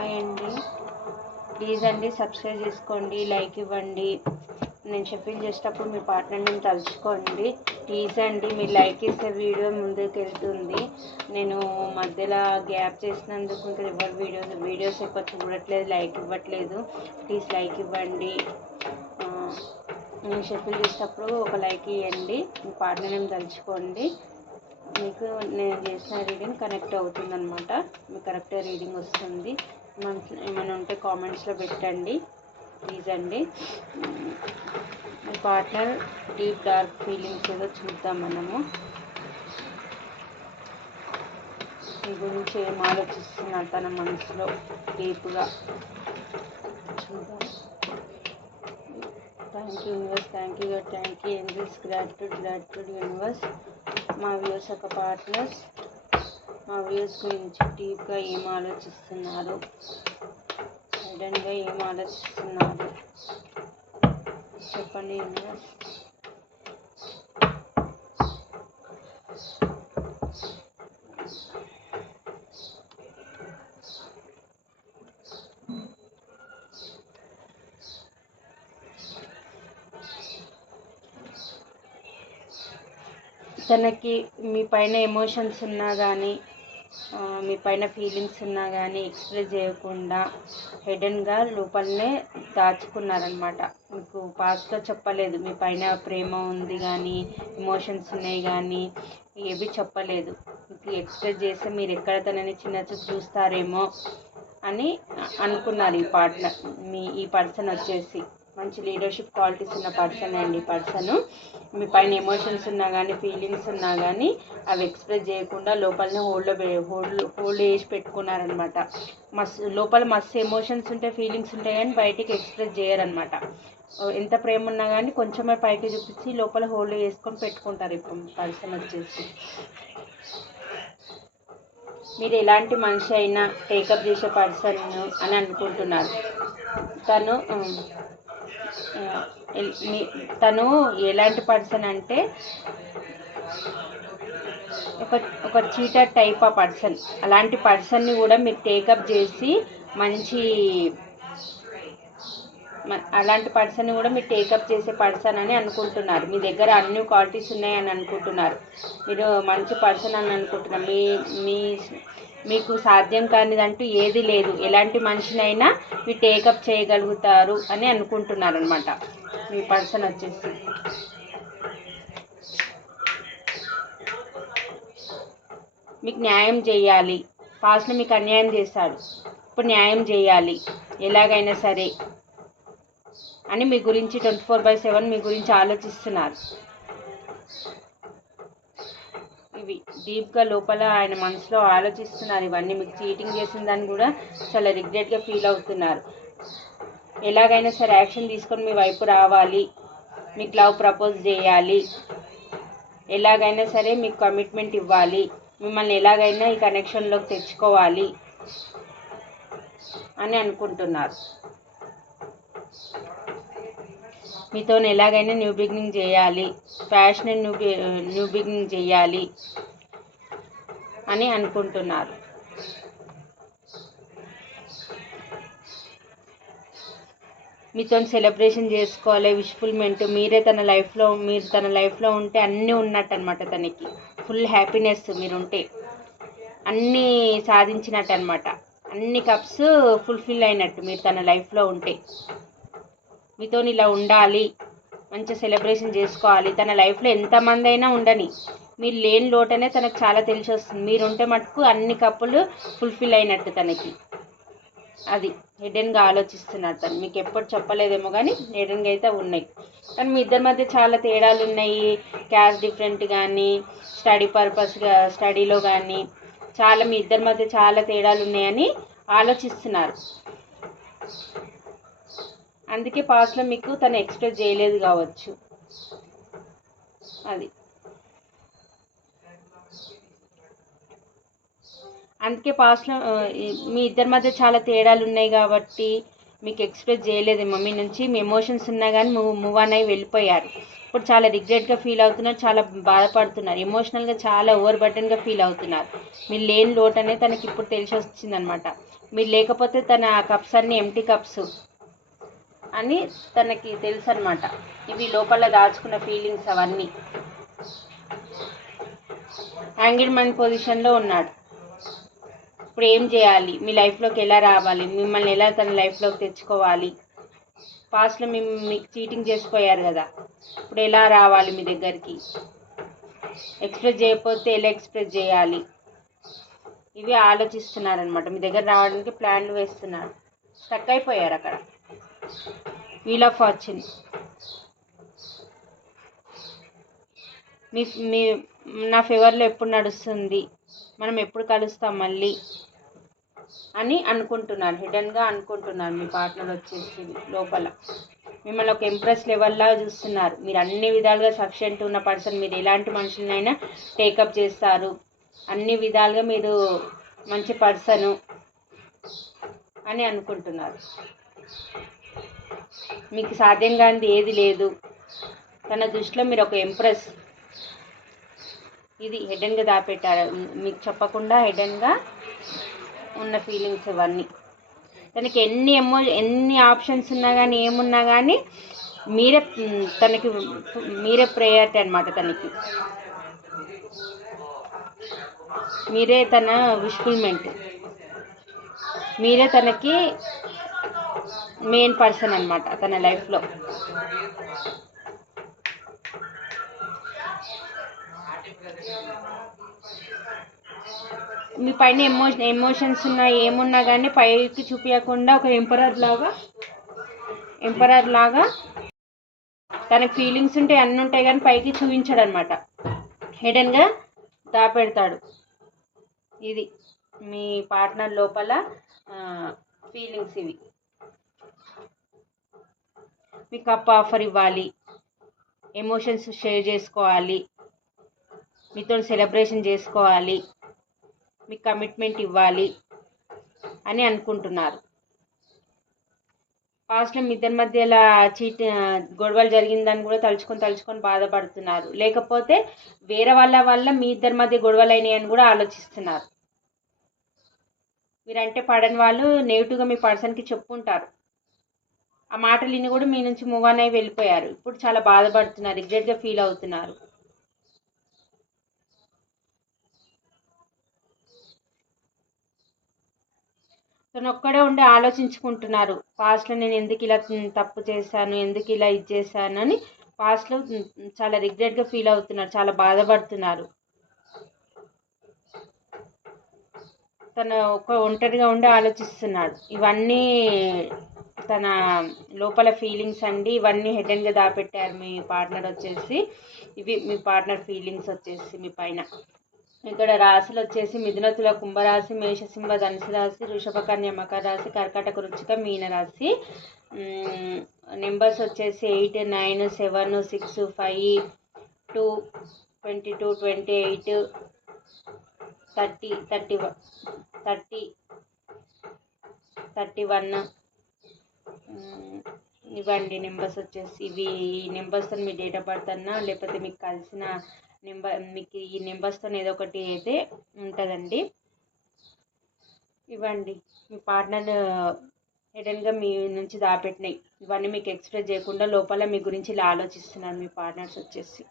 Hi అండి, please అండి subscribe చేసుకోండి, లైక్ ఇవ్వండి. నేను షఫిల్ చేసేటప్పుడు మీ పార్ట్నర్ని తలుచుకోండి ప్లీజ్ అండి. మీరు లైక్ ఇస్తే వీడియో ముందుకు వెళ్తుంది. నేను మధ్యలో గ్యాప్ చేసినందుకు ఇంకా ఎవరు వీడియోస్ ఎక్కువ చూడట్లేదు, లైక్ ఇవ్వట్లేదు. ప్లీజ్ లైక్ ఇవ్వండి. నేను షఫిల్ చేసేటప్పుడు ఒక లైక్ ఇవ్వండి, మీ పార్ట్నర్ని తలుచుకోండి. మీకు నేను చేసిన రీడింగ్ కనెక్ట్ అవుతుందన్నమాట, మీకు కరెక్ట్గా రీడింగ్ వస్తుంది. ఏమైనా ఉంటే కామెంట్స్లో పెట్టండి ప్లీజ్ అండి. మీ పార్ట్నర్ డీప్ డార్క్ ఫీలింగ్స్ ఏదో చూద్దాం మనము. మీ గురించి ఏం ఆలోచిస్తున్నారు తన మనసులో డీప్గా చూద్దాం. Thank you universe, thank you angels, gratitude universe. మా వ్యూస్ ఒక పార్ట్నర్స్ మా వ్యూస్ గురించి డీప్గా ఏం ఆలోచిస్తున్నారు, సడన్గా ఏం ఆలోచిస్తున్నారు చెప్పండి యూనివర్స్. తనకి మీ పైన ఎమోషన్స్ ఉన్నా కానీ, మీ పైన ఫీలింగ్స్ ఉన్నా కానీ ఎక్స్ప్రెస్ చేయకుండా హిడెన్గా లోపలనే దాచుకున్నారనమాట. మీకు పాస్ట్లో చెప్పలేదు మీ పైన ప్రేమ ఉంది కానీ, ఎమోషన్స్ ఉన్నాయి కానీ ఏవి చెప్పలేదు. మీకు ఎక్స్ప్రెస్ చేస్తే మీరు ఎక్కడ తనని చిన్న చూపు చూస్తారేమో అని అనుకున్నారు ఈ పార్ట్నర్. ఈ పర్సన్ వచ్చేసి మంచి లీడర్షిప్ క్వాలిటీస్ ఉన్న పర్సన్ అండి. పర్సన్ మీ పైన ఎమోషన్స్ ఉన్నా కానీ, ఫీలింగ్స్ ఉన్నా కానీ అవి ఎక్స్ప్రెస్ చేయకుండా లోపలనే హోల్డ్ చేసి పెట్టుకున్నారనమాట. లోపల మస్తు ఎమోషన్స్ ఉంటాయి, ఫీలింగ్స్ ఉంటాయి కానీ బయటికి ఎక్స్ప్రెస్ చేయరనమాట. ఎంత ప్రేమ ఉన్నా కానీ కొంచెమే పైకి చూపించి లోపల హోల్డ్ చేసుకొని పెట్టుకుంటారు ఇప్పుడు పర్సన్ వచ్చేసి. మీరు ఎలాంటి మనిషి అయినా టేకప్ చేసే పర్సన్ అని అనుకుంటున్నారు. తను ఎలాంటి పర్సన్ అంటే ఒక చీటర్ టైప్ ఆఫ్ పర్సన్. అలాంటి పర్సన్ని కూడా మీరు టేకప్ చేసి అలాంటి పర్సన్ని కూడా మీరు టేకప్ చేసే పర్సన్ అని అనుకుంటున్నారు. మీ దగ్గర అన్ని క్వాలిటీస్ ఉన్నాయని అనుకుంటున్నారు. మీరు మంచి పర్సన్ అని అనుకుంటున్నారు. మీకు సాధ్యం కానిదంటూ ఏది లేదు. ఎలాంటి మనిషినైనా మీరు టేకప్ చేయగలుగుతారు అని అనుకుంటున్నారు అనమాట మీ పర్సన్ వచ్చేసి. మీకు న్యాయం చేయాలి. పాస్ట్లో మీకు అన్యాయం చేశాడు, ఇప్పుడు న్యాయం చేయాలి ఎలాగైనా సరే అని మీ గురించి 24/7 మీ గురించి ఆలోచిస్తున్నారు. ఇవి డీప్గా లోపల ఆయన మనసులో ఆలోచిస్తున్నారు. ఇవన్నీ మీకు చీటింగ్ చేసిందని కూడా చాలా రిగ్రెట్గా ఫీల్ అవుతున్నారు. ఎలాగైనా సరే యాక్షన్ తీసుకొని మీ వైపు రావాలి, మీకు లవ్ ప్రపోజ్ చేయాలి, ఎలాగైనా సరే మీకు కమిట్మెంట్ ఇవ్వాలి, మిమ్మల్ని ఎలాగైనా ఈ కనెక్షన్లోకి తెచ్చుకోవాలి అని అనుకుంటున్నారు. మీతో ఎలాగైనా న్యూ బిగినింగ్ చేయాలి, ప్యాషనెట్ న్యూ బిగినింగ్ చేయాలి అని అనుకుంటున్నారు. మీతో సెలబ్రేషన్ చేసుకోవాలి, విష్ఫుల్మెంట్. మీరు తన లైఫ్లో ఉంటే అన్నీ ఉన్నట్టు అనమాట. తనకి ఫుల్ హ్యాపీనెస్. మీరుంటే అన్నీ సాధించినట్టు అనమాట. అన్ని కప్స్ ఫుల్ఫిల్ అయినట్టు మీరు తన లైఫ్లో ఉంటే. మీతో ఇలా ఉండాలి, మంచిగా సెలబ్రేషన్ చేసుకోవాలి. తన లైఫ్లో ఎంతమంది అయినా ఉండని, మీరు లేని లోటనే తనకు చాలా తెలిసి వస్తుంది. మీరుంటే మటుకు అన్ని కప్పులు ఫుల్ఫిల్ అయినట్టు తనకి. అది హిడెన్గా ఆలోచిస్తున్నారు తను. మీకు ఎప్పుడు చెప్పలేదేమో కానీ హిడెన్గా అయితే ఉన్నాయి. కానీ మీ ఇద్దరి మధ్య చాలా తేడాలు ఉన్నాయి. క్యాస్ట్ డిఫరెంట్ కానీ, స్టడీలో కానీ చాలా మీ ఇద్దరి మధ్య చాలా తేడాలు ఉన్నాయని ఆలోచిస్తున్నారు. అందుకే పాస్ట్లో మీకు తను ఎక్స్ప్రెస్ చేయలేదు కావచ్చు. అందుకే పాస్ట్లో మీ ఇద్దరి మధ్య చాలా తేడాలు ఉన్నాయి కాబట్టి మీకు ఎక్స్ప్రెస్ చేయలేదేమో. మీ నుంచి మీ ఎమోషన్స్ ఉన్నా కానీ మూవ్ ఆన్ అయ్యి వెళ్ళిపోయారు. ఇప్పుడు చాలా రిగ్రెట్గా ఫీల్ అవుతున్నారు, చాలా బాధపడుతున్నారు, ఎమోషనల్గా చాలా ఓవర్ బర్డెన్గా ఫీల్ అవుతున్నారు. మీరు లేని లోటు అనేది తనకి ఇప్పుడు తెలిసి వచ్చిందనమాట. మీరు లేకపోతే తన కప్స్ అన్నీ ఎంటీ కప్స్ అని తనకి తెలుసు అనమాట. ఇవి లోపల దాచుకున్న ఫీలింగ్స్ అవన్నీ. యాంగిడ్ మ్యాన్ పొజిషన్లో ఉన్నాడు. ఇప్పుడు ఏం చేయాలి, మీ లైఫ్లోకి ఎలా రావాలి, మిమ్మల్ని ఎలా తన లైఫ్లోకి తెచ్చుకోవాలి, పాస్ట్లో మీకు చీటింగ్ చేసిపోయారు కదా, ఇప్పుడు ఎలా రావాలి మీ దగ్గరికి, ఎక్స్ప్రెస్ చేయకపోతే ఎలా ఎక్స్ప్రెస్ చేయాలి, ఇవి ఆలోచిస్తున్నారనమాట. మీ దగ్గర రావడానికి ప్లాన్లు వేస్తున్నారు. స్టక్ అయిపోయారు అక్కడ. Wheel of fortune. మీ నా ఫేవర్లో ఎప్పుడు నడుస్తుంది, మనం ఎప్పుడు కలుస్తాం మళ్ళీ అని అనుకుంటున్నారు. హిడెన్గా అనుకుంటున్నారు. మీ పార్ట్నర్ వచ్చేసి లోపల మిమ్మల్ని ఒక ఇంప్రెస్ లెవెల్లా చూస్తున్నారు. మీరు అన్ని విధాలుగా సఫిషియెంట్ ఉన్న పర్సన్. మీరు ఎలాంటి మనుషులనైనా టేకప్ చేస్తారు. అన్ని విధాలుగా మీరు మంచి పర్సను అని అనుకుంటున్నారు. మీకు సాధ్యం కానిది ఏది లేదు. తన దృష్టిలో మీరు ఒక ఇంప్రెస్. ఇది హిడెన్గా దాపెట్టారు. మీకు చెప్పకుండా హిడెన్గా ఉన్న ఫీలింగ్స్ ఇవన్నీ. తనకి ఎన్ని ఆప్షన్స్ ఉన్నా కానీ ఏమున్నా కానీ మీరే ప్రయారిటీ అనమాట. మీరే తన విష్ఫుల్మెంట్. మీరే తనకి మెయిన్ పర్సన్ అనమాట తన లైఫ్లో. మీ పైన ఎమోషన్స్ ఉన్నా ఏమున్నా కానీ పైకి చూపించకుండా ఒక ఎంపరర్ లాగా తనకు ఫీలింగ్స్ ఉంటాయి, అన్నీ ఉంటాయి కానీ పైకి చూపించాడు అనమాట. హిడెన్గా దాపెడతాడు. ఇది మీ పార్ట్నర్ లోపల ఫీలింగ్స్ ఇవి. మీకు కప్ ఆఫర్ ఇవ్వాలి, ఎమోషన్స్ షేర్ చేసుకోవాలి, మీతో సెలబ్రేషన్ చేసుకోవాలి, మీకు కమిట్మెంట్ ఇవ్వాలి అని అనుకుంటున్నారు. పాస్ట్లో మీ ఇద్దరి మధ్య ఇలా గొడవలు జరిగిందని కూడా తలుచుకొని బాధపడుతున్నారు. లేకపోతే వేరే వాళ్ళ వల్ల మీ ఇద్దరి మధ్య గొడవలు అయినాయని కూడా ఆలోచిస్తున్నారు. మీరంటే పడని వాళ్ళు నెగిటివ్గా మీ పర్సన్కి చెప్పుకుంటారు. ఆ మాటలు విని కూడా మీ నుంచి మూవ్ ఆన్ అయి వెళ్ళిపోయారు. ఇప్పుడు చాలా బాధపడుతున్నారు, రిగ్రెట్గా ఫీల్ అవుతున్నారు. తను ఒక్కడే ఉండి ఆలోచించుకుంటున్నారు. పాస్ట్లో నేను ఎందుకు ఇలా తప్పు చేశాను, ఎందుకు ఇలా ఇది చేశాను అని పాస్ట్లో చాలా రిగ్రెట్గా ఫీల్ అవుతున్నారు, చాలా బాధపడుతున్నారు. తను ఒంటరిగా ఉండి ఆలోచిస్తున్నాడు. ఇవన్నీ తన లోపల ఫీలింగ్స్ అండి. ఇవన్నీ హిడెన్గా దాపెట్టారు మీ పార్ట్నర్ వచ్చేసి. ఇవి మీ పార్ట్నర్ ఫీలింగ్స్ వచ్చేసి మీ పైన. ఇక్కడ రాశులు వచ్చేసి మిథున, తుల, కుంభరాశి, మేషసింహ, ధనుసు రాశి, వృషభ, కన్య, మకర రాశి, కర్కాటక, వృశ్చిక, మీన రాశి. నెంబర్స్ వచ్చేసి 8, 9, 7, 6, 5, 2, 22, 28, 30, 31. ఇవ్వండి నెంబర్స్ వచ్చేసి. ఇవి నెంబర్స్తో మీ డేట్ ఆఫ్ బర్త్ అన్నా లేకపోతే మీకు కలిసిన మీకు ఈ నెంబర్స్తో ఏదో ఒకటి అయితే ఉంటుందండి. ఇవ్వండి మీ పార్ట్నర్ హిడెన్గా మీ నుంచి దాపెట్టినాయి. ఇవన్నీ మీకు ఎక్స్ప్రెస్ చేయకుండా లోపల మీ గురించి ఇలా ఆలోచిస్తున్నారు మీ పార్ట్నర్స్ వచ్చేసి.